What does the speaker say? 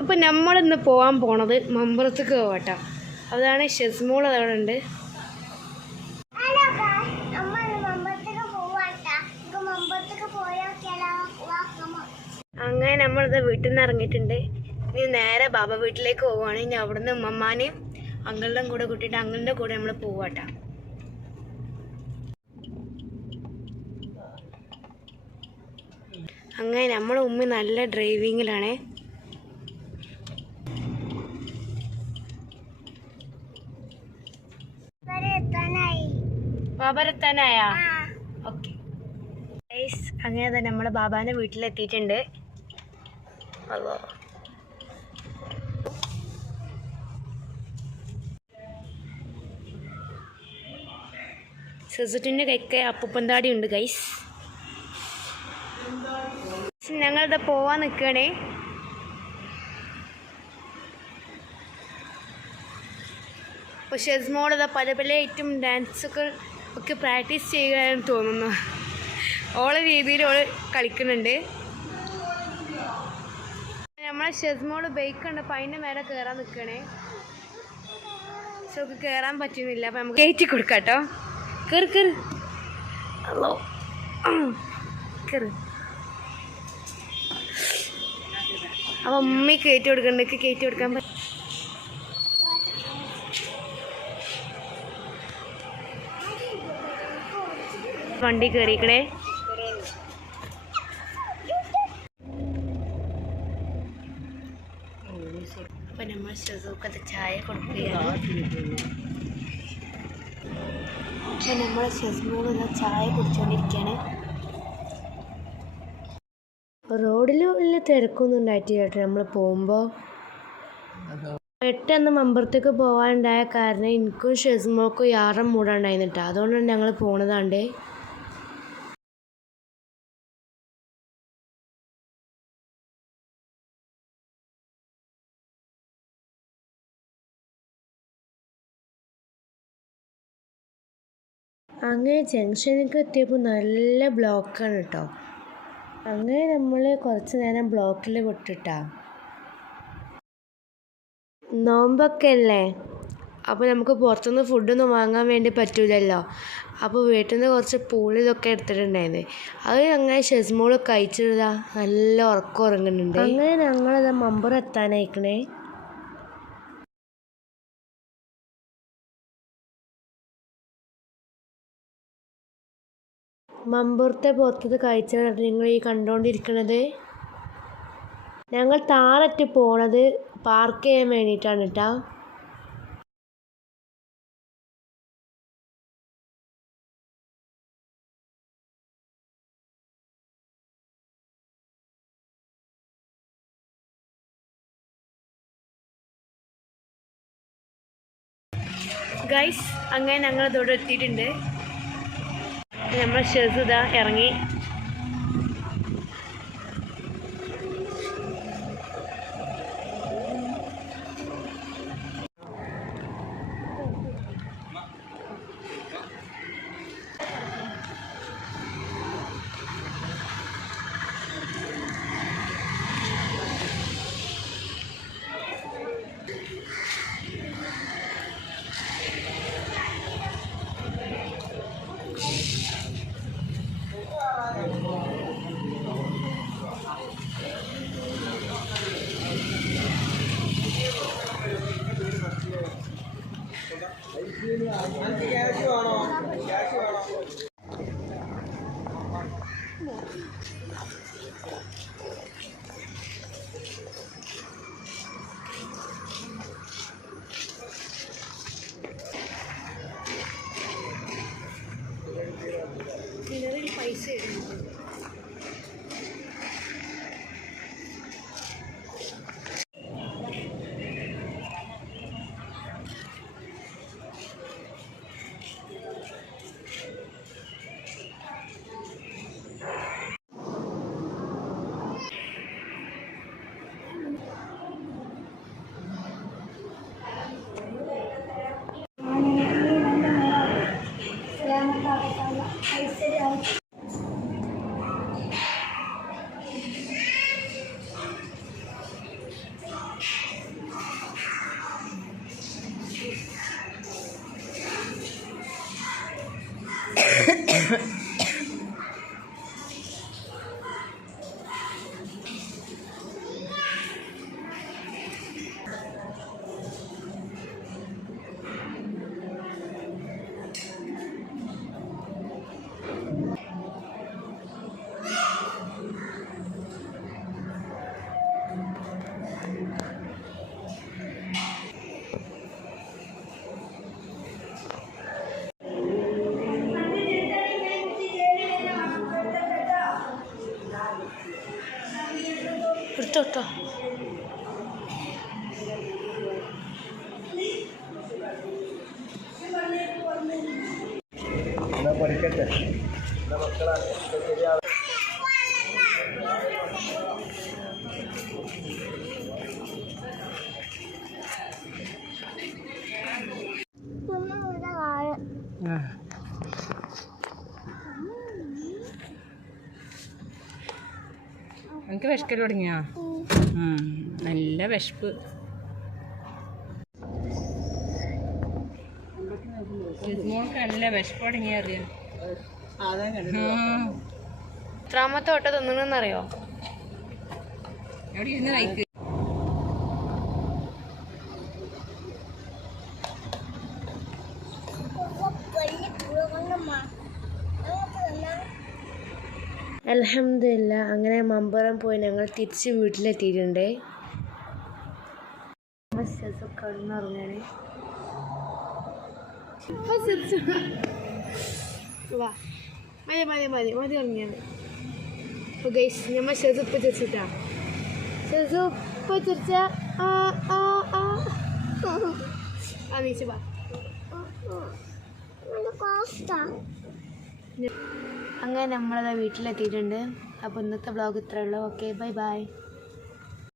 അപ്പോൾ നമ്മളിന്ന് പോകാൻ പോണത് മമ്പുറത്തേക്ക് പോകട്ടോ. അതാണ് ഷെസ്മോൾ അവിടെ ഉണ്ട്. അങ്ങനെ നമ്മളിത് വീട്ടിൽ നിന്ന് ഇറങ്ങിയിട്ടുണ്ട്. ഇനി നേരെ ബാബ വീട്ടിലേക്ക് പോവുകയാണ്. ഇനി അവിടുന്ന് ഉമ്മമാനെയും അങ്കിളുടെ കൂടെ കൂട്ടിയിട്ട് അങ്കിളിൻ്റെ കൂടെ നമ്മൾ പോവാട്ടോ. അങ്ങനെ നമ്മളെ ഉമ്മ നല്ല ഡ്രൈവിങ്ങിലാണ്. ബാബരെത്താനായാ? ഓക്കെ. അങ്ങനെ തന്നെ നമ്മളെ ബാബാന്റെ വീട്ടിലെത്തിയിട്ടുണ്ട്. അതോ സെസുറ്റിൻ്റെ കൈക്ക് അപ്പൂപ്പന്താടി ഉണ്ട് ഗൈസ്. ഞങ്ങളിത് പോവാൻ നിൽക്കണേ. അപ്പോൾ ഷെസ്മോൾ പല പല ഐറ്റം ഡാൻസൊക്കെ ഒക്കെ പ്രാക്ടീസ് ചെയ്യുകയാണെന്ന് തോന്നുന്നു. ഓളെ രീതിയിൽ ഓള് കളിക്കുന്നുണ്ട്. നമ്മളെ ഷെസ്മോൾ ബൈക്ക് കണ്ടപ്പോൾ അതിൻ്റെ മേലെ കയറാൻ നിൽക്കണേ. പക്ഷെ ഒക്കെ കയറാൻ പറ്റുന്നില്ല. അപ്പം നമുക്ക് കയറ്റി കൊടുക്കാം കേട്ടോ. കയറി കയറി. ഹലോ കയറി. അപ്പം ഉമ്മി കയറ്റി കൊടുക്കണ്ടേക്ക് കയറ്റി കൊടുക്കാൻ പറ്റും. വണ്ടി കയറിക്കണേ. അപ്പം നമ്മൾ ഷെസൂക്കത് ചായ കൊടുക്കുകയാണ്. അപ്പം നമ്മൾ ഷെസ്മോള് ചായ കുടിച്ചുകൊണ്ടിരിക്കുകയാണ്. റോഡിൽ വലിയ തിരക്കൊന്നും ഉണ്ടായിട്ടില്ല കേട്ടോ. നമ്മൾ പോകുമ്പോൾ പെട്ടെന്ന് മമ്പുറത്തേക്ക് പോകാനുണ്ടായ കാരണം എനിക്കും ഷെസ്മോൾക്കും യാറെ മൂടാണ്ടായിരുന്നു. അതുകൊണ്ടാണ് ഞങ്ങൾ പോണതാണ്ട്. അങ്ങനെ ജംഗ്ഷനിലേക്ക് എത്തിയപ്പോൾ നല്ല ബ്ലോക്കാണ് കേട്ടോ. അങ്ങനെ നമ്മൾ കുറച്ച് നേരം ബ്ലോക്കിൽ വിട്ടിട്ടാ. നോമ്പൊക്കെ അല്ലേ, അപ്പോൾ നമുക്ക് പുറത്തുനിന്ന് ഫുഡൊന്നും വാങ്ങാൻ വേണ്ടി പറ്റൂലല്ലോ. അപ്പോൾ വീട്ടിൽ നിന്ന് കുറച്ച് പൂളിതൊക്കെ എടുത്തിട്ടുണ്ടായിരുന്നു. അത് അങ്ങനെ ഷെസ്മോൾ കഴിച്ചിട്ടാ നല്ല ഉറക്കം ഉറങ്ങുന്നുണ്ട്. അങ്ങനെ ഞങ്ങളത് മമ്പുറം എത്താനായിക്കണേ. മമ്പുറത്തെ പുറത്തത് കാഴ്ചകളാണ് നിങ്ങൾ ഈ കണ്ടുകൊണ്ടിരിക്കുന്നത്. ഞങ്ങൾ താഴറ്റ് പോണത് പാർക്ക് ചെയ്യാൻ വേണ്ടിയിട്ടാണ് കേട്ടോ. ഗൈസ് അങ്ങനെ ഞങ്ങൾ ഇതോടെ എത്തിയിട്ടുണ്ട്. നമ്മൾ ഷെസ് ഇതാ ഇറങ്ങി. എടുത്തോ. പഠിക്കട്ടെ എനിക്ക് വിശക്കൽ തുടങ്ങിയാ? നല്ല വിശപ്പ്. നല്ല വിശപ്പ് തുടങ്ങിയ അറിയാം. എത്രാമത്തെ വട്ടം തിന്നണമെന്നറിയോ? എവിടെ ഇരുന്ന് കഴിക്ക്. അൽഹംദുലില്ലാ, അങ്ങനെ മമ്പുറം പോയി ഞങ്ങൾ തിരിച്ച് വീട്ടിലെത്തിയിട്ടുണ്ട്. കിടന്നുറങ്ങാണ്. വാ, മതി മതി മതി മതി ഉറങ്ങിയാണ്. അപ്പോൾ ഗൈസ് നമ്മൾ ഷെസുപ്പ് ചിരിച്ചിട്ടാ. ഷെസുപ്പ് ചിരിച്ച നീച്ച് വാ. അങ്ങനെ നമ്മളത് വീട്ടിലെത്തിയിട്ടുണ്ട്. അപ്പോൾ ഇന്നത്തെ വ്ളോഗ് ഇത്രയേ ഉള്ളൂ. Okay, bye bye.